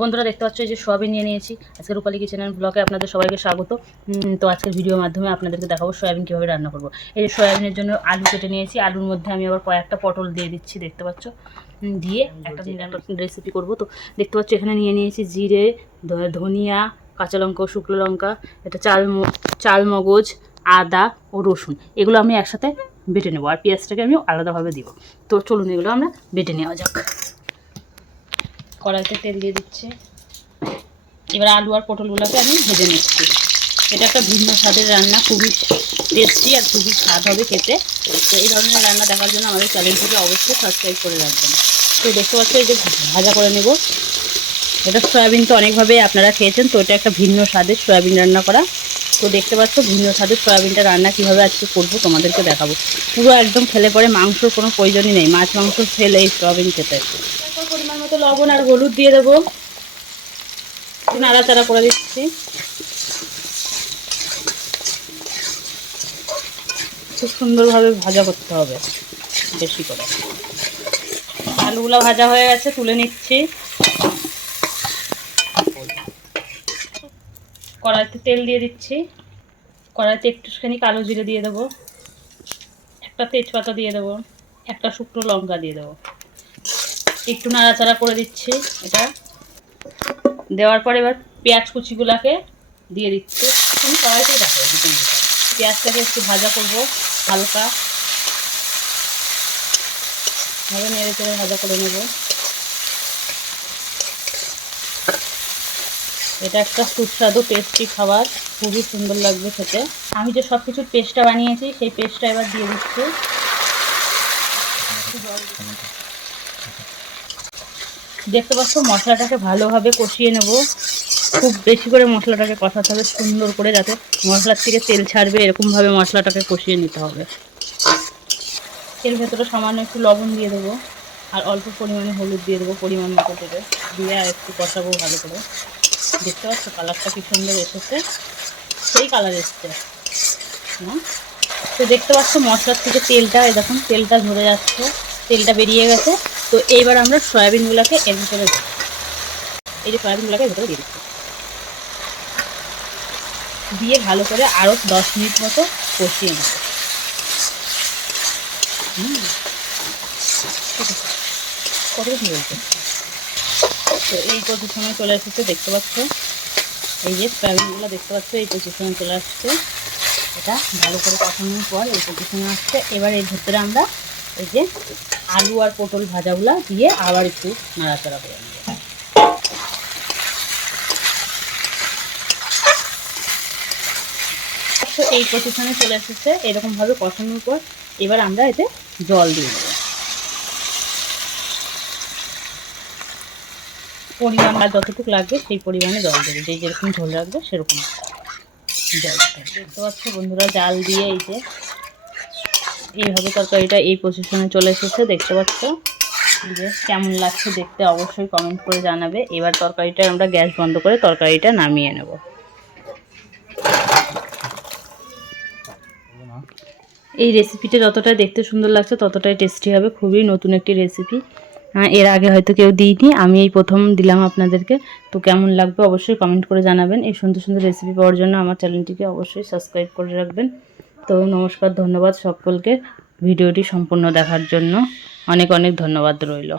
বন্ধুরা দেখতে পাচ্ছ এই যে সয়াবিন নিয়ে নিয়েছি। আজকে রূপালী কিচেন এন্ড ব্লগে আপনাদের সবাইকে স্বাগত। তো আজকের ভিডিওর মাধ্যমে আপনাদেরকে দেখাবো সয়াবিন কীভাবে রান্না করবো। এই যে সয়াবিনের জন্য আলু কেটে নিয়েছি, আলুর মধ্যে আমি আবার কয়েকটা পটল দিয়ে দিচ্ছি, দেখতে পাচ্ছ। দিয়ে একটা রেসিপি করবো। তো দেখতে পাচ্ছ এখানে নিয়ে নিয়েছি জিরে, ধনিয়া, কাঁচা লঙ্কা, শুকনো লঙ্কা, এটা চাল মগজ, আদা ও রসুন, এগুলো আমি একসাথে বেটে নেবো। আর পেঁয়াজটাকে আমি আলাদাভাবে দিব। তো চলুন এগুলো আমরা বেটে নেওয়া যাক। কড়াইতে তেল দিয়ে দিচ্ছি। এবার আলু আর পটলগুলোকে আমি ভেজে নিচ্ছি। এটা একটা ভিন্ন স্বাদের রান্না, খুবই টেস্টি আর খুবই স্বাদ হবে খেতে। তো এই ধরনের রান্না দেখার জন্য আমাদের চ্যানেলটিকে অবশ্যই সাবস্ক্রাইব করে রাখবেন। তো দেখতে পাচ্ছ এই যে ভাজা করে নেব। এটা সয়াবিন তো অনেকভাবে আপনারা খেয়েছেন, তো এটা একটা ভিন্ন স্বাদের সয়াবিন রান্না করা। তো দেখতে পাচ্ছ ভিন্ন স্বাদের সয়াবিনটা রান্না কীভাবে আজকে করবো তোমাদেরকে দেখাবো। পুরো একদম ফেলে পরে মাংসর কোনো প্রয়োজনই নেই, মাছ মাংস ফেলে এই সয়াবিন খেতে। তারপর পরিমাণ মতো লবণ আর হলুদ দিয়ে দেবো, নাড়াচাড়া করে দিচ্ছি। খুব সুন্দরভাবে ভাজা করতে হবে বেশি করে। আলুগুলো ভাজা হয়ে গেছে, তুলে নিচ্ছি। কড়াইতে তেল দিয়ে দিচ্ছি। কড়াইতে একটুখানি কালো জিরে দিয়ে দেবো, একটা তেজপাতা দিয়ে দেবো, একটা শুকনো লঙ্কা দিয়ে দেবো। একটু নাড়াচাড়া করে দিচ্ছি। এটা দেওয়ার পরে এবার পেঁয়াজ কুচিগুলোকে দিয়ে দিচ্ছি। তুমি কড়াইতেই দেখো, পেঁয়াজটাকে একটু ভাজা করবো হালকা ভাবে, নেড়ে চেড়ে ভাজা করে নেব। এটা একটা সুস্বাদু টেস্টি খাবার, খুবই সুন্দর লাগবে খেতে। আমি যে সব কিছুর পেস্টটা বানিয়েছি সেই পেস্টটা এবার দিয়ে দিচ্ছি। দেখতে পাচ্ছ মশলাটাকে ভালোভাবে কষিয়ে নেব। খুব বেশি করে মশলাটাকে কষাতে হবে সুন্দর করে, যাতে মশলার থেকে তেল ছাড়বে এরকমভাবে মশলাটাকে কষিয়ে নিতে হবে। এর ভেতরে সামান্য একটু লবণ দিয়ে দেবো আর অল্প পরিমাণে হলুদ দিয়ে দেবো, পরিমাণ মতো দেবে। দিয়ে আর একটু কষাবো ভালো করে। দেখতে পাচ্ছ কালারটা কি সুন্দর এসেছে, সেই কালার এসছে না? তো দেখতে পাচ্ছ মশলার থেকে তেলটা, এই দেখুন তেলটা ঝরে যাচ্ছে, তেলটা বেরিয়ে গেছে। তো এইবার আমরা সয়াবিনগুলোকে এর ভিতরে দেবো। এই যে সয়াবিনগুলোকে এর ভিতরে দিয়ে দিচ্ছি, দিয়ে ভালো করে আরও 10 মিনিট মতো কষিয়ে নেব। কত কি বলছে। তো এই পজিশনে চলে এসেছে, দেখতে পাচ্ছ এই যে সয়াবিনগুলো দেখতে পাচ্ছ এই পজিশনে চলে আসছে। এটা ভালো করে কষানোর পর এই পজিশনে আসছে। এবার এর ভেতরে আমরা এই যে আলু আর পটল ভাজাগুলো দিয়ে আবার একটু নাড়াচাড়া করে নেব। এই পজিশনে চলে এসেছে, এরকমভাবে কষানোর পর এবার আমরা এতে জল দিয়ে দেবো। পরিমাণ আর যতটুকু লাগবে সেই পরিমাণে জল দেবে, যে যেরকম ঝোল রাখবে সেরকম জল। দেখতে পাচ্ছ বন্ধুরা জাল দিয়ে এই যে এইভাবে তরকারিটা এই পজিশনে চলে এসেছে, দেখতে পাচ্ছ। যে কেমন লাগছে দেখতে অবশ্যই কমেন্ট করে জানাবে। এবার তরকারিটা আমরা গ্যাস বন্ধ করে তরকারিটা নামিয়ে নেব। এই রেসিপিটা যতটাই দেখতে সুন্দর লাগছে ততটাই টেস্টি হবে, খুবই নতুন একটি রেসিপি। এর আগে হয়তো কেউ দিইনি, আমি এই প্রথম দিলাম আপনাদেরকে। তো কেমন লাগবে অবশ্যই কমেন্ট করে জানাবেন। এই সুন্দর সুন্দর রেসিপি পাওয়ার জন্য আমার চ্যানেলটিকে অবশ্যই সাবস্ক্রাইব করে রাখবেন। তো নমস্কার, ধন্যবাদ সকলকে ভিডিওটি সম্পূর্ণ দেখার জন্য। অনেক অনেক ধন্যবাদ রইল।